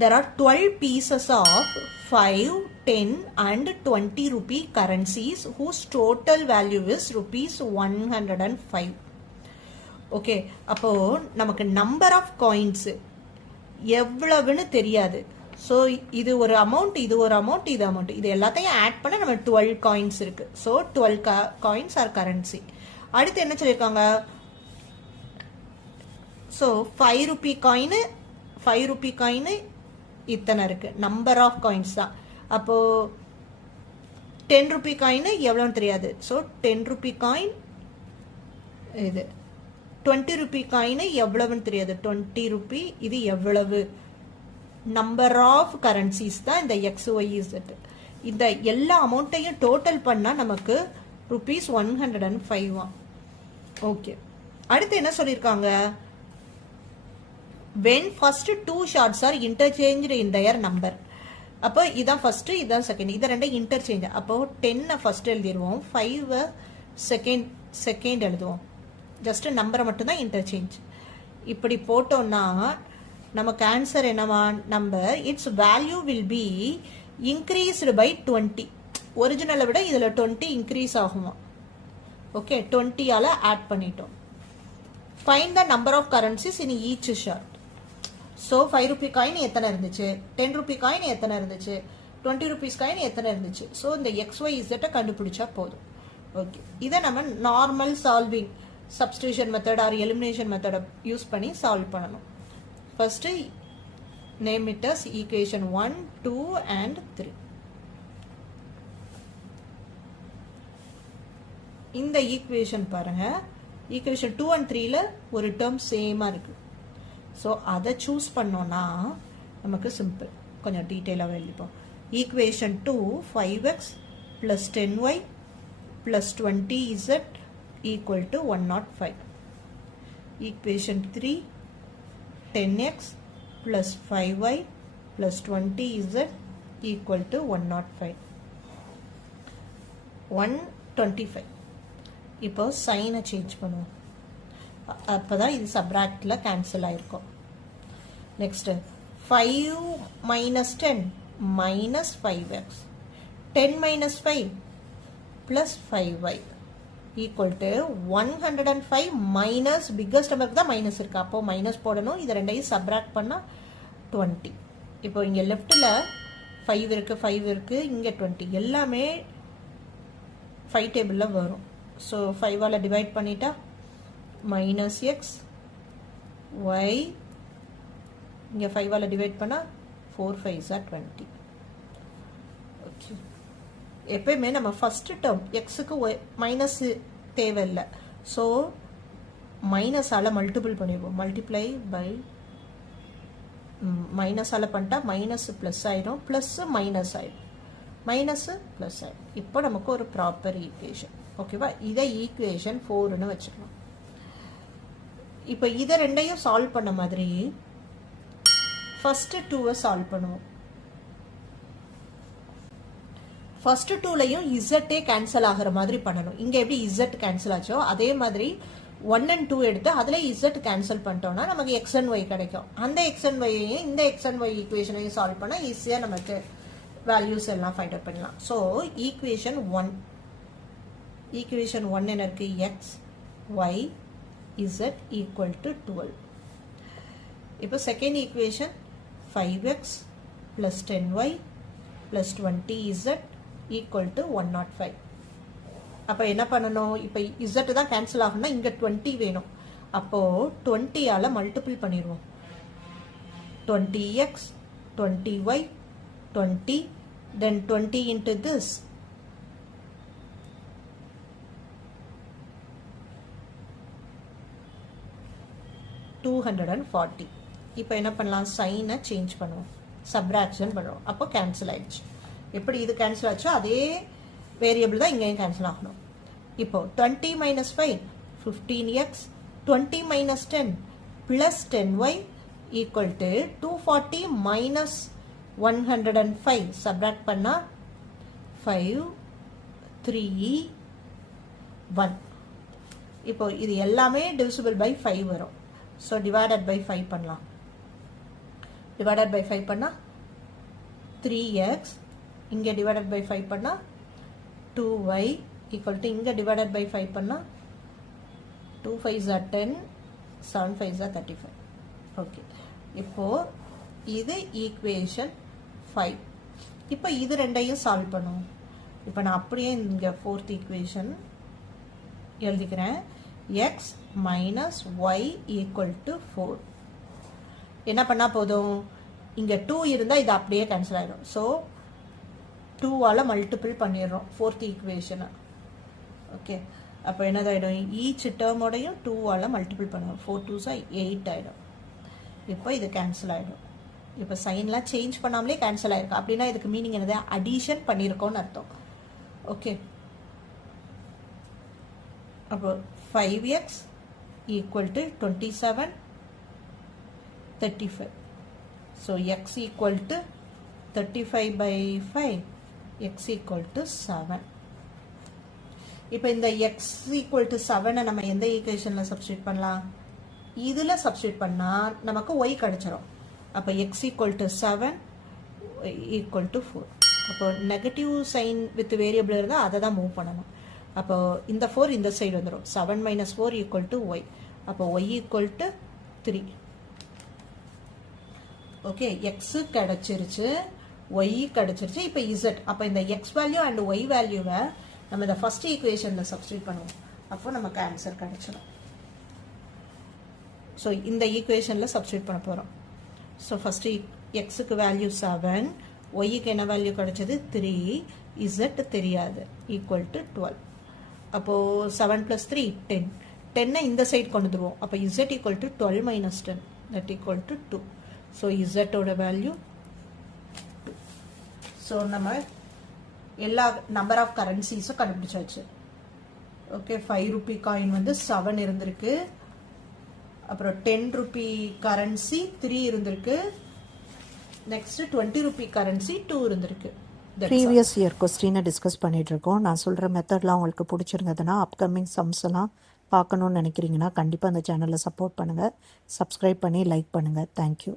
There are 12 pieces of 5, 10 and 20 rupee currencies whose total value is rupees 105. Okay, அப்போ நமக்கு number of coins எவ்வளவுன்னு தெரியாது. So இது ஒரு அமௌண்ட், இது ஒரு அமௌண்ட், இது அமௌண்ட், இது எல்லாத்தையும் ஆட் பண்ண நம்ம 12 காயின்ஸ் இருக்கு. So 12 coins are currency. அடுத்து என்ன சொல்லியிருக்காங்க? ஸோ 5 ரூபி காயின் இத்தனை இருக்கு, நம்பர் ஆஃப் காயின்ஸ் தான். அப்போ 10 ரூபி காயின் எவ்வளோன்னு தெரியாது. ஸோ 10 ரூபி காயின் இது. 20 ரூபி காயின் எவ்வளவுன்னு தெரியாது. 20 ரூபி இது எவ்வளவு? நம்பர் ஆஃப் கரன்சிஸ் தான் இந்த XYZ. இந்த எல்லா அமௌண்ட்டையும் டோட்டல் பண்ணா நமக்கு rupees 105. ஓகே, அடுத்து என்ன சொல்லியிருக்காங்க? when first two shots are interchanged in their number. அப்போ இதான் ஃபர்ஸ்ட், இதான் செகண்ட், இதை ரெண்டும் இன்டர்சேஞ்ச். அப்போ 10 ஃபர்ஸ்ட் எழுதிடுவோம், 5 செகண்ட் எழுதுவோம். ஜஸ்ட் நம்பரை மட்டும்தான் இன்டர்சேஞ்ச். இப்படி போட்டோம்னா நமக்கு ஆன்சர் என்னவா? Number its value will be increased by 20. ஒரிஜினலை விட இதில் 20 இன்க்ரீஸ் ஆகுமா? ஓகே, 20ஆல ஆட் பண்ணிட்டோம். Find the number of currencies in each shot. So 5 ruby coin எத்தனை இருந்துச்சு, 10 ரூபி காயின் எத்தனை இருந்துச்சு, 20 ருபீஸ் காயின் எத்தனை இருந்துச்சு. ஸோ இந்த XYZ கண்டுபிடிச்சா போதும். ஓகே, இதை நம்ம normal solving substitution method or elimination மெத்தடை யூஸ் பண்ணி சால்வ் பண்ணணும். First name it as equation 1, 2 and 3. இந்த ஈக்குவேஷன் பாருங்க, ஈக்குவேஷன் 2 and 3ல ஒரு டேர்ம் சேமா இருக்கு. ஸோ அதை சூஸ் பண்ணோம்னா நமக்கு சிம்பிள். கொஞ்சம் டீட்டெயிலாக எழுதிப்போம். Equation 2 5x plus 10y plus 20z equal to 105. Equation 3 10x plus 5y plus 20z equal to 105. 125. இப்போ சைனை சேஞ்ச் பண்ணுவோம். அப்போதான் இது சப்ராக்ட்ல கேன்சல் ஆயிருக்கும். Next 5 minus 10 minus 5x, 10 minus 5 plus 5y equal to 105 minus biggest நம்பருக்கு தான் மைனஸ் இருக்கு. அப்போ மைனஸ் போடணும். இது ரெண்டையும் சப்ராக்ட் பண்ணா 20. இப்போ இங்க லெஃப்ட்ல 5 இருக்கு, இங்க 20. எல்லாமே 5 டேபிள்ல வரும். ஸோ 5ஆல டிவைட் பண்ணிட்டா மைனஸ் எக்ஸ் ஒய், இங்கே 5ஆல டிவைட் பண்ணால் 4 5s are 20. ஓகே, எப்பயுமே நம்ம ஃபர்ஸ்ட் டேர்ம் எக்ஸுக்கு மைனஸ் தேவையில்லை. ஸோ மைனஸால் மல்டிபிள் பண்ணிடுவோம். மல்டிப்ளை பை மைனஸால் பண்ணிட்டா மைனஸ் ப்ளஸ் ஆயிடும், ப்ளஸ் மைனஸ் ஆயிடும், மைனஸ் ப்ளஸ் ஆயிடும். இப்போ நமக்கு ஒரு ப்ராப்பர் ஈக்குவேஷன். ஓகேவா? இதை ஈக்குவேஷன் 4ன்னு வச்சுக்கலாம். இப்போ இதை ரெண்டையும் சால்வ் பண்ண மாதிரி ஃபர்ஸ்ட் 2வை சால்வ் பண்ணுவோம். ஃபர்ஸ்ட் 2லையும் இசட்டே கேன்சல் ஆகிற மாதிரி பண்ணணும். இங்கே எப்படி இசட் கேன்சல் ஆச்சோ அதே மாதிரி 1 and 2 எடுத்து அதில் இசட் கேன்சல் பண்ணிட்டோம்னா நமக்கு எக்ஸ் அண்ட் ஒய் கிடைக்கும். அந்த எக்ஸ் அண்ட் ஒய்யையும் இந்த எக்ஸ் அண்ட் ஒய் ஈக்குவேஷனையும் சால்வ் பண்ணால் ஈஸியாக நமக்கு வேல்யூஸ் எல்லாம் ஃபைண்ட் அவுட் பண்ணலாம். ஸோ ஈக்குவேஷன் 1 என்ன இருக்கு? X Y z equal to 12. இப்போ second equation 5x plus 10y plus 20z equal to 105. அப்போ என்ன பண்ணணும்? இப்போ z தான் கேன்சல் ஆகும்னா இங்கே 20 வேணும். அப்போ 20ஆல மல்டிபிள் பண்ணிடுவோம். 20x 20y 20 then 20 into this 240. இப்போ என்ன பண்ணலாம்? சைனை சேஞ்ச் பண்ணுவோம், சப்ராக்ஷன் பண்ணுவோம். அப்போ கேன்சல் ஆயிடுச்சு. எப்படி இது கேன்சல் ஆச்சோ அதே வேரியபிள் தான் இங்கேயும் கேன்சல் ஆகணும். இப்போ 20 minus 5 15x 20 minus 10 plus 10y equal to 240 minus 105. Subtract பண்ணா 5 3 1. இப்போ இது எல்லாமே divisible by 5 வரும். ஸோ டிவைடட் பை 5 பண்ணலாம். டிவைடட் பை 5 பண்ணால் 3x, இங்கே டிவைடட் பை 5 பண்ணால் 2y ஈக்குவல் டு இங்கே டிவைடட் பை 5 பண்ணால் 2 5s are 10, 7 5s are 35. Okay, இப்போது இது ஈக்குவேஷன் 5. இப்போ இது ரெண்டையும் சால்வ் பண்ணுவோம். இப்போ நான் அப்படியே இங்கே 4th ஈக்குவேஷன் எழுதிக்கிறேன். x minus Y equal to 4. என்ன பண்ணால் போதும், இங்கே 2 இருந்தால் இது அப்படியே கேன்சல் ஆகிடும். ஸோ 2ஆல் மல்டிபிள் பண்ணிடுறோம் 4th ஈக்குவேஷனை. ஓகே, அப்போ என்னதாயிடும், ஈச் டேர்மோடையும் 2ஆல் மல்டிபிள் பண்ணுவோம். 4 2s 8 ஆகிடும். இப்போ இது கேன்சல் ஆகிடும். இப்போ சைன்லாம் சேஞ்ச் பண்ணாமலே கேன்சல் ஆகிருக்கும். அப்படின்னா இதுக்கு மீனிங் என்னது, அடிஷன் பண்ணியிருக்கோன்னு அர்த்தம். ஓகே, அப்போ 5x equal to 27 35. So x equal to 35 by 5, x equal to 7. இப்போ இந்த x ஈக்குவல் டு 7 நம்ம எந்த ஈக்குவேஷனில் சப்ஸ்டியூட் பண்ணலாம், இதில் சப்ஸ்டியூட் பண்ணால் நமக்கு y கிடைச்சிரும். அப்போ x equal to 7 equal to 4. அப்போ நெகட்டிவ் சைன் வித் வேரியபிள் இருந்தால் அதை தான் மூவ் பண்ணணும். அப்போ இந்த 4 இந்த சைடு வந்துடும். 7 மைனஸ் 4 ஈக்குவல் டு ஒய். அப்போ Y equal to 3. Okay, X கிடச்சிருச்சு, ஒய் கிடச்சிருச்சு. இப்போ இசட். அப்போ இந்த எக்ஸ் வேல்யூ அண்ட் ஒய் வேல்யூவை நம்ம இந்த ஃபர்ஸ்ட் ஈக்குவேஷனில் சப்ஸ்டியூட் பண்ணுவோம். அப்போ நமக்கு ஆன்சர் கிடச்சிடும். ஸோ இந்த ஈக்குவேஷனில் சப்ஸ்டியூட் பண்ண போகிறோம். ஸோ ஃபஸ்ட்டு எக்ஸுக்கு வேல்யூ 7, ஒய்க்கு என்ன வேல்யூ கிடைச்சது 3, இசட் தெரியாது, ஈக்குவல் டு 12. அப்போது 7 + 3 10. 10 இந்த சைட் கொண்டு வந்துடுவோம். அப்போ Z equal to 12 minus 10, that equal to 2. So இசட்டோட வேல்யூ 2. ஸோ நம்ம எல்லா நம்பர் ஆஃப் கரன்சிஸும் கண்டுபிடிச்சாச்சு. ஓகே, 5 ரூபி காயின் வந்து 7 இருந்திருக்கு. அப்புறம் 10 ரூபி கரன்சி 3 இருந்திருக்கு. நெக்ஸ்ட் 20 ரூபி கரன்சி 2 இருந்திருக்கு. ப்ரீவியஸ் இயர் கொஸ்டினை டிஸ்கஸ் பண்ணிட்டு இருக்கோம். நான் சொல்கிற மெத்தட்லாம் உங்களுக்கு பிடிச்சிருந்ததுன்னா, அப்கமிங் சம்ஸ் எல்லாம் பார்க்கணுன்னு நினைக்கிறீங்கன்னா கண்டிப்பாக அந்த சேனலை சப்போர்ட் பண்ணுங்கள், சப்ஸ்கிரைப் பண்ணி லைக் பண்ணுங்கள். தேங்க்யூ.